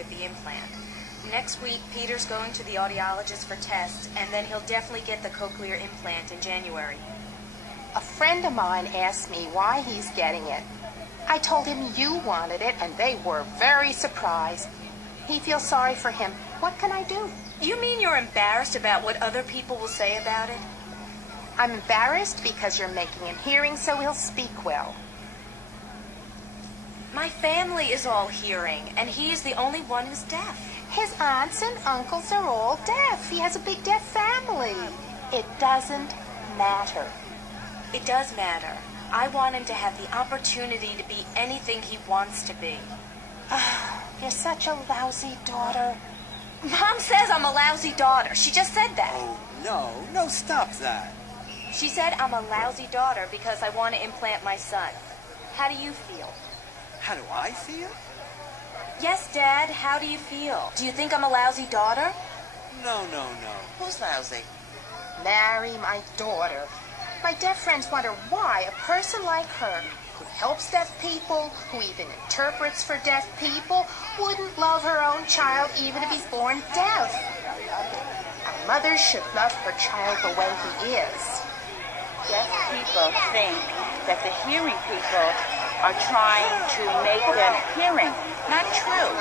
with the implant. Next week, Peter's going to the audiologist for tests, and then he'll definitely get the cochlear implant in January. A friend of mine asked me why he's getting it. I told him you wanted it, and they were very surprised. He feels sorry for him. What can I do? You mean you're embarrassed about what other people will say about it? I'm embarrassed because you're making him hearing so he'll speak well. My family is all hearing, and he is the only one who's deaf. His aunts and uncles are all deaf. He has a big deaf family. It doesn't matter. It does matter. I want him to have the opportunity to be anything he wants to be. You're such a lousy daughter. Mom says I'm a lousy daughter. She just said that. Oh, no, stop that. She said I'm a lousy daughter because I want to implant my son. How do you feel? How do I feel? Yes, Dad, how do you feel? Do you think I'm a lousy daughter? No. Who's lousy? Marry my daughter. My deaf friends wonder why a person like her, who helps deaf people, who even interprets for deaf people, wouldn't love her own child even if he's born deaf. A mother should love her child the way he is. Deaf people think that the hearing people are trying to make them hearing. Not true.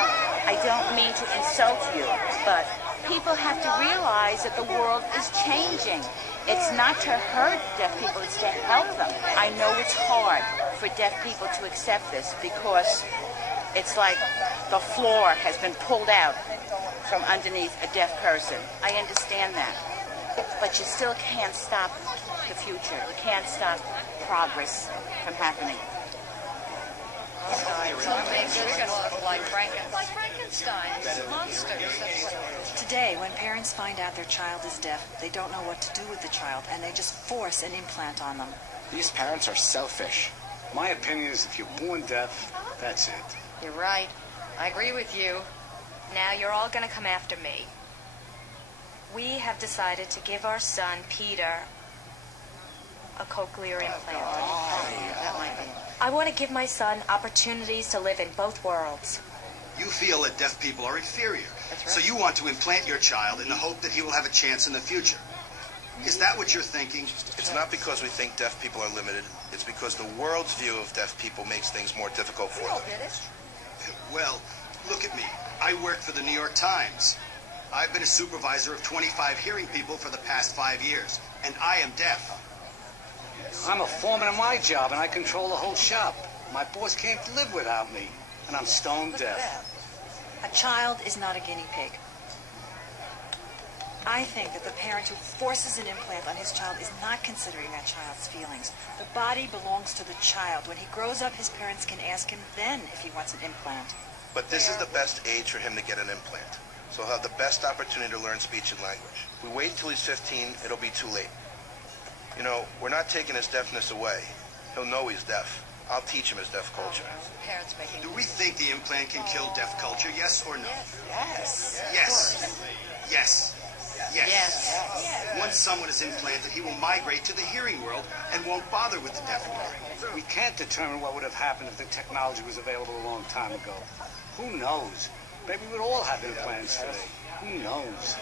I don't mean to insult you, but people have to realize that the world is changing. It's not to hurt deaf people, it's to help them. I know it's hard for deaf people to accept this because it's like the floor has been pulled out from underneath a deaf person. I understand that. But you still can't stop the future. You can't stop progress from happening. Like Frankenstein's monsters. Today, when parents find out their child is deaf, they don't know what to do with the child, and they just force an implant on them. These parents are selfish. My opinion is if you're born deaf, that's it. You're right. I agree with you. Now you're all going to come after me. We have decided to give our son, Peter, a cochlear implant. I want to give my son opportunities to live in both worlds. You feel that deaf people are inferior. That's right. So you want to implant your child in the hope that he will have a chance in the future. Is that what you're thinking? It's not because we think deaf people are limited. It's because the world's view of deaf people makes things more difficult for them. Well, look at me. I work for the New York Times. I've been a supervisor of 25 hearing people for the past 5 years, and I am deaf. I'm a foreman in my job, and I control the whole shop. My boss can't live without me, and I'm stone deaf. A child is not a guinea pig. I think that the parent who forces an implant on his child is not considering that child's feelings. The body belongs to the child. When he grows up, his parents can ask him then if he wants an implant. But this is the best age for him to get an implant. So he'll have the best opportunity to learn speech and language. If we wait till he's 15, it'll be too late. You know, we're not taking his deafness away. He'll know he's deaf. I'll teach him his deaf culture. Parents making... Do we think the implant can kill deaf culture, yes or no? Yes. Yes. Yes. Yes. Once someone is implanted, he will migrate to the hearing world and won't bother with the deaf world. We can't determine what would have happened if the technology was available a long time ago. Who knows? Maybe we'd all have implants today. Who knows?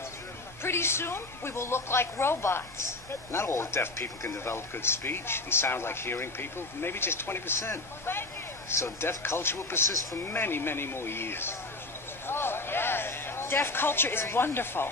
Pretty soon, we will look like robots. Not all deaf people can develop good speech and sound like hearing people. Maybe just 20%. So deaf culture will persist for many, many more years. Deaf culture is wonderful.